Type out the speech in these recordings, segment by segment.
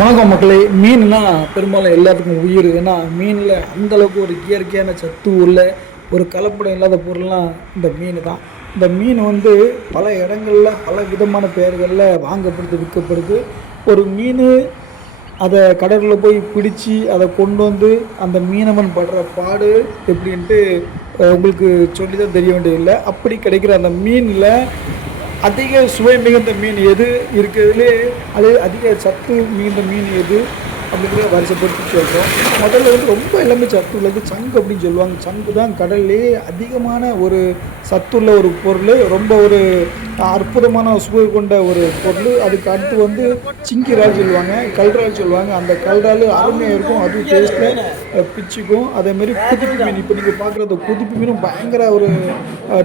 வணக்கம் மக்களே மீன்னா பெரும்பாலும் எல்லாத்துக்கும் உயிர். ஏன்னா மீனில் அந்த அளவுக்கு ஒரு இயற்கையான சத்து உள்ள ஒரு கலப்படம் இல்லாத பொருள்லாம் இந்த மீன் தான் இந்த மீன் வந்து பல இடங்களில் பல விதமான பெயர்களில் வாங்கப்படுது விற்கப்படுது. ஒரு மீன் அதை கடலில் போய் பிடிச்சி அதை கொண்டு வந்து அந்த மீனவன் படுற பாடு எப்படின்ட்டு உங்களுக்கு சொல்லி தான் தெரிய வேண்டியதில்லை. அப்படி கிடைக்கிற அந்த மீனில் அதிக சுவை மிகுந்த மீன் எது இருக்கிறதுலே அது அதிக சத்து மிகுந்த மீன் எது? அப்படிங்கிற வரிசைப்படுத்தி சொல்கிறோம் முதல்ல வந்து ரொம்ப எல்லாமே சத்து உள்ளது சங்கு அப்படின்னு சொல்லுவாங்க. சங்கு தான் கடல்லே அதிகமான ஒரு சத்துள்ள ஒரு பொருள் ரொம்ப ஒரு அற்புதமான சுவை கொண்ட ஒரு பொருள். அதுக்கு அடுத்து வந்து சிங்கிரால் சொல்லுவாங்க கல்றால் சொல்லுவாங்க. அந்த கல்றால் அருமையாக இருக்கும். அது டேஸ்ட்டில் பிச்சுக்கும். அதேமாரி குதிப்பு மீன். இப்போ நீங்கள் பார்க்குறது குதிப்பு மீனும் பயங்கர ஒரு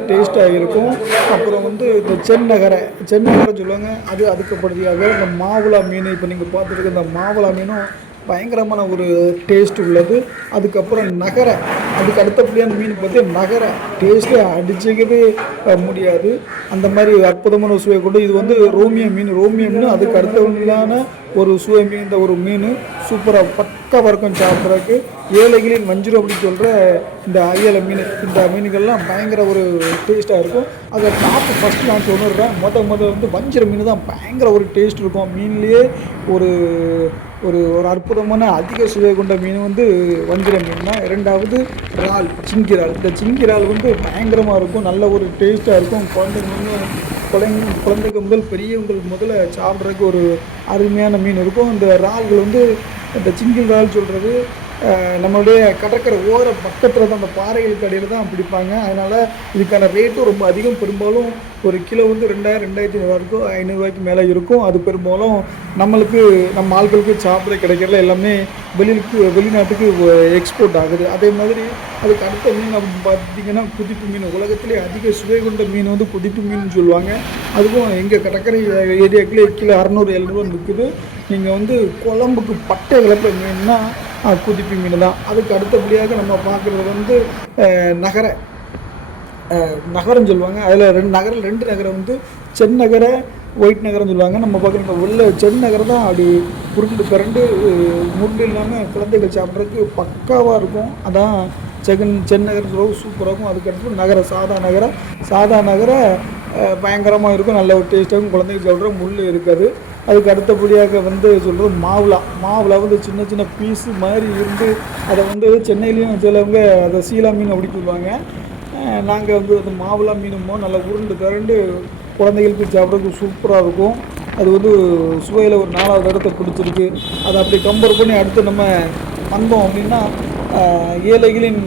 டேஸ்ட்டாக இருக்கும். அப்புறம் வந்து இந்த சென்னகரை சென்னகரை சொல்லுவாங்க. அது அதுக்கப்படுறதுக்காக இந்த மாவுளா மீன். இப்போ நீங்கள் பார்த்துருக்க இந்த மாவுளா மீனும் பயங்கரமான ஒரு டேஸ்ட் உள்ளது. அதுக்கப்புறம் நகரை அதுக்கு அடுத்தபடியான மீன் பார்த்து நகரை டேஸ்ட்டே அடிச்சுக்கவே முடியாது. அந்த மாதிரி அற்புதமான சுவை கொண்டு இது வந்து ரோமியோ மீன் ரோமியோ மீன் அதுக்கு அடுத்தவங்களான ஒரு சுவை மீந்த ஒரு மீன். சூப்பராக பக்காவாக இருக்கும் சாப்பிட்றதுக்கு. ஏழைகளின் வஞ்சிரம் அப்படின்னு சொல்கிற இந்த அயலை மீன் இந்த மீன்கள்லாம் பயங்கர ஒரு டேஸ்ட்டாக இருக்கும். அதை டாப் ஃபஸ்ட்டு நான் சொன்னிடுறேன் மொதல் மொதல் வந்து வஞ்சிர மீன் தான் பயங்கர ஒரு டேஸ்ட் இருக்கும். மீன்லேயே ஒரு ஒரு ஒரு அற்புதமான அதிக சுவை கொண்ட மீன் வந்து வஞ்சிர மீன் தான் இரண்டாவது இறால் சிங்கிரால் இந்த சிங்கிரால் வந்து பயங்கரமாக இருக்கும் நல்ல ஒரு டேஸ்ட்டாக இருக்கும். குழந்தைங்க வந்து குழந்தை குழந்தைக்கு முதல் பெரியவங்களுக்கு முதல்ல சாப்பிட்றதுக்கு ஒரு அருமையான மீன் இருக்கும். இந்த இறால்கள் வந்து இந்த சிங்கிள் இறால் சொல்கிறது நம்மளுடைய கடற்கரை ஓர பக்கத்தில் தான் அந்த பாறைகளுக்கு அடியில் தான் பிடிப்பாங்க. அதனால் இதுக்கான ரேட்டும் ரொம்ப அதிகம். பெரும்பாலும் ஒரு கிலோ வந்து ரெண்டாயிரம் ரெண்டாயிரத்தி ஐநூறுவா இருக்கும் ஐநூறுரூவாய்க்கு மேலே இருக்கும். அது பெரும்பாலும் நம்மளுக்கு நம்ம ஆட்களுக்கு சாப்பிட கிடைக்கிறதுல எல்லாமே வெளியிலுக்கு வெளிநாட்டுக்கு எக்ஸ்போர்ட் ஆகுது. அதே மாதிரி அதுக்கு அடுத்த மீன் அப்படின்னு பார்த்தீங்கன்னா குதிப்பு மீன். உலகத்திலே அதிக சுவை கொண்ட மீன் வந்து குதிப்பு மீன் சொல்லுவாங்க. அதுவும் எங்கள் கடற்கரை ஏரியாக்குள்ளே கிலோ அறநூறு எழுநூறுவா விற்குது நீங்கள் வந்து குழம்புக்கு பட்டை கிளப்புற மீன்னா குதிப்பு மீன் தான் அதுக்கு அடுத்தபடியாக நம்ம பார்க்குறது வந்து நகர நகரை நகரம் சொல்லுவாங்க. அதில் ரெண்டு நகரம் ரெண்டு நகரம் வந்து சென்னகர ஒயிட் நகரம் சொல்லுவாங்க. நம்ம பார்க்குற உள்ள செந்நகரம் தான் அப்படி உருண்டு பிறண்டு முருண்டு முள்ளு இல்லாமல் குழந்தைகள் சாப்பிட்றதுக்கு பக்காவாக இருக்கும். அதான் செகன் செந்நகரம் சூப்பராக இருக்கும். அதுக்கடுத்து நகர சாதா நகர. சாதா நகர பயங்கரமாக இருக்கும். நல்ல ஒரு டேஸ்ட்டாகவும் குழந்தைங்க சாப்பிட்ற முள் இருக்காது. அதுக்கு அடுத்தபடியாக வந்து சொல்கிறது மாவுளா. மாவுளா வந்து சின்ன சின்ன பீஸு மாதிரி இருந்து அதை வந்து சென்னையிலையும் சிலவங்க அதை சீலா மீன் அப்படி சொல்லுவாங்க. நாங்கள் வந்து அந்த மாவுளா மீனுமோ நல்லா உருண்டு திரண்டு குழந்தைகளுக்கு சாப்பிட்றதுக்கு சூப்பராக இருக்கும். அது வந்து சுவையில் ஒரு நாலாவது இடத்த பிடிச்சிருக்கு. அதை அப்படி கம்பேர் பண்ணி அடுத்து நம்ம வந்தோம் அப்படின்னா ஏழைகளின்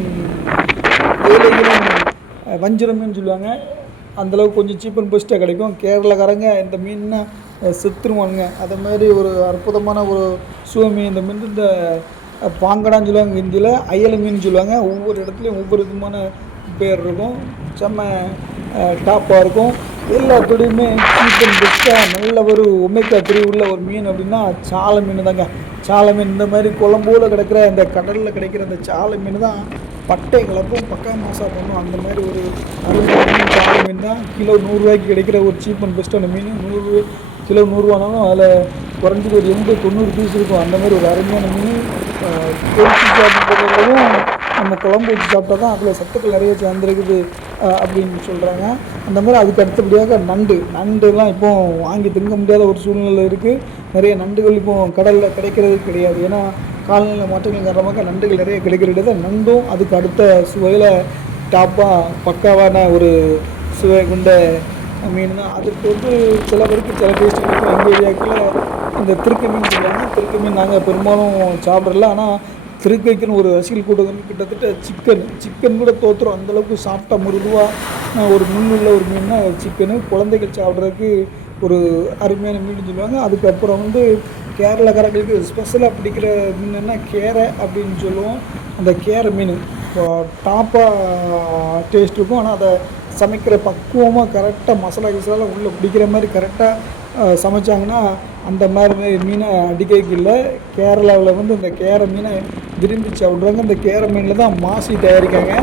ஏழைகளின் வஞ்சிரம்னு மீன் சொல்லுவாங்க. அந்தளவுக்கு கொஞ்சம் சீப் அண்ட் பெஸ்ட்டாக கிடைக்கும். கேரளாக்காரங்க இந்த மீன்னா செத்துருவானுங்க. அதே மாதிரி ஒரு அற்புதமான ஒரு சுவை இந்த மீன் இந்த பாங்கடான்னு சொல்லுவாங்க ஹிந்தியில் அயல மீன் சொல்லுவாங்க. ஒவ்வொரு இடத்துலையும் ஒவ்வொரு விதமான பேர் இருக்கும். செம்ம டாப்பாக இருக்கும். எல்லாத்தோடையுமே சீப் அண்ட் பெஸ்ட்டாக நல்ல ஒரு ஒமேக்கா த்ரீ உள்ள ஒரு மீன் அப்படின்னா சாலை மீன் தாங்க சாலை மீன் இந்த மாதிரி குழம்போடு கிடைக்கிற இந்த கடலில் கிடைக்கிற அந்த சாலை மீன் தான் பட்டை கலப்பும் பக்கா மாசா பண்ணும். அந்த மாதிரி ஒரு அருமையான மீன் தான் கிலோ நூறுரூவாய்க்கு கிடைக்கிற ஒரு சீப் அண்ட் பெஸ்ட்டான மீன். நூறு கிலோ நூறுரூவானாலும் அதில் குறைஞ்சது ஒரு எண்பது தொண்ணூறு பீஸ் இருக்கும். அந்த மாதிரி ஒரு அருமையான மீன் பொரிச்சு சாப்பிட்றதும் நம்ம குழம்பு வச்சு சாப்பிட்டா தான் அதில் சத்துக்கள் நிறைய சேர்ந்துருக்குது அப்படின்னு சொல்கிறாங்க அந்த மாதிரி அதுக்கு அடுத்தபடியாக நண்டு. நண்டுலாம் இப்போ வாங்கி திங்க முடியாத ஒரு சூழ்நிலை இருக்குது நிறைய நண்டுகள் இப்போ கடலில் கிடைக்கிறது கிடையாது. ஏன்னா காலநிலை மாற்றங்கள் காரணமாக நண்டுகள் நிறைய கிடைக்கிறது நண்டும் அதுக்கு அடுத்த சுவையில் டாப்பாக பக்காவான ஒரு சுவை கொண்ட மீன் தான் அதுக்கு வந்து சில பேருக்கு சில டேஸ்ட் இருக்கும் எங்கள் ஏரியாக்கில் இந்த திருக்கை மீன் சொல்லுவாங்க. திருக்கை மீன் நாங்கள் பெரும்பாலும் சாப்பிடல ஆனால் திருக்கைக்குன்னு ஒரு ரசிகல் கூட்டம் கிட்டத்தட்ட சிக்கன் சிக்கன் கூட தோற்றுரும் அந்தளவுக்கு சாப்பிட்டா மிருதுவாக ஒரு முன்னுள்ள ஒரு மீன்னா சிக்கனு குழந்தைகள் சாப்பிட்றதுக்கு ஒரு அருமையான மீன் சொல்லுவாங்க. அதுக்கப்புறம் வந்து கேரளாக்காரங்களுக்கு ஸ்பெஷலாக பிடிக்கிற மீன் கேரை அப்படின்னு சொல்லுவோம். அந்த கேரை மீன். இப்போ டாப்பாக டேஸ்ட் இருக்கும். ஆனால் அதை சமைக்கிற பக்குவமாக கரெக்டாக மசாலா கிசலால் உள்ளே பிடிக்கிற மாதிரி கரெக்டாக சமைச்சாங்கன்னா அந்த மாதிரி மீனை அடிக்கைக்கு இல்லை. கேரளாவில் வந்து இந்த கேரை மீனை விரும்பி சாப்பிட்றாங்க இந்த கேரை மீனில் தான் மாசி தயாரிக்காங்க.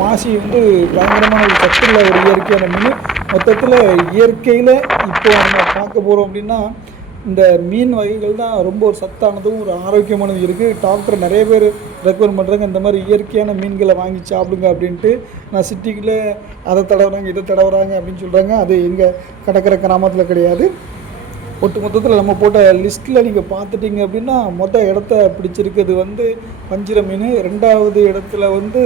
மாசி வந்து பயங்கரமான ஒரு சத்துள்ள ஒரு இயற்கையான மீன். மொத்தத்தில் இயற்கையில் இப்போ நம்ம பார்க்க போகிறோம் அப்படின்னா இந்த மீன் வகைகள் தான் ரொம்ப ஒரு சத்தானதும் ஒரு ஆரோக்கியமானதும் இருக்குது டாக்டர் நிறைய பேர் ரெக்கமெண்ட் பண்ணுறாங்க இந்த மாதிரி இயற்கையான மீன்களை வாங்கி சாப்பிடுங்க அப்படின்ட்டு. நான் சிட்டிக்குள்ளே அதை தடவுறாங்க இதை தடவுறாங்க அப்படின்னு சொல்கிறாங்க அது எங்கள் கடற்கரை கிராமத்தில் கிடையாது. ஒட்டு மொத்தத்தில் நம்ம போட்ட லிஸ்ட்டில் நீங்கள் பார்த்துட்டீங்க அப்படின்னா மொத்த இடத்த பிடிச்சிருக்கிறது வந்து வஞ்சிர மீன். ரெண்டாவது இடத்துல வந்து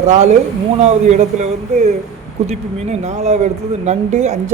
இறாலு. மூணாவது இடத்துல வந்து குதிப்பு மீன். நாலாவது இடத்துல நண்டு. அஞ்சாவது